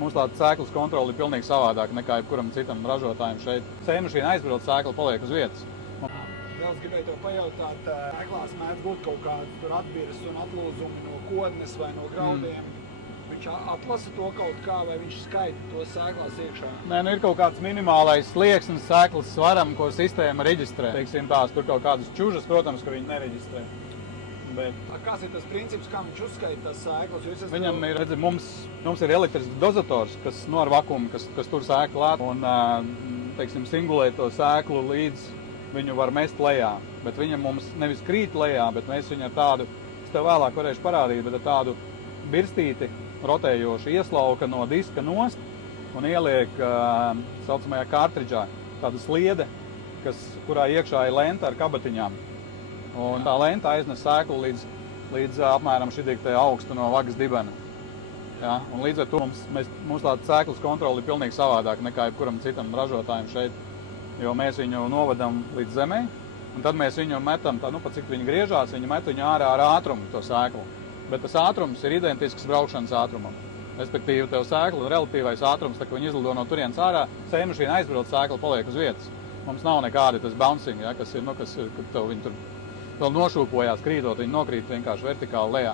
Mums tāda sēklas kontrole ir pilnīgi savādāk nekā jebkuram citam ražotājam šeit. Sēmašīna aizbrauc, sēkla paliek uz vietas. Vēl es gribēju tev pajautāt, sēklās mēdz būt kaut kādi atbiras un atlūzumi no kodnes vai no graudiem. Viņš atlasa to kaut kā, vai viņš skaita to sēklās iekšā? Nē, ir kaut kāds minimālais slieksnis sēklas svaram, ko sistēma reģistrē. Teiksim tās, tur kaut kādas čužas, protams, ka viņi nereģistrē. Bet kāds ir tas princips, kā viņš uzskaita tās sēklas? Viņam ir, redzi, mums ir elektrisks dozators, kas no ar vakumu, kas tur sēklu lēt un, teiksim, singulē to sēklu līdz viņu var mest lejā. Bet viņam mums nevis krīt lejā, bet mēs viņu ar tādu, es tev vēlāk varēšu parādīt, bet ar tādu birstīti rotējošu ieslauka no diska nost un ieliek saucamajā kārtridžā tāda sliede, kurā iekšā ir lenta ar kabatiņām. Un tā lenta aiznes sēklu līdz apmēram šī tik augstu no vagas dibena. Ja? Un līdz ar to mums tāda sēklas kontrole ir pilnīgi savādāk nekā jebkuram citam ražotājam šeit, jo mēs viņu novadam līdz zemē, un tad mēs viņu metam, pa cik viņi griežās, viņi met viņu ārā ar ātrumu, to sēklu. Bet tas ātrums ir identisks braukšanas ātrumam. Respektīvi, tev sēkla relatīvais ātrums, tā kā viņi izlido no turienes ārā, sēmašīna aizbrauc, sēkla paliek uz vietas. Mums nav nekādi tas bouncing, ja, kas ir, kad tev viņi tur vēl nošūpojās krītot, viņi nokrīt vienkārši vertikāli lejā.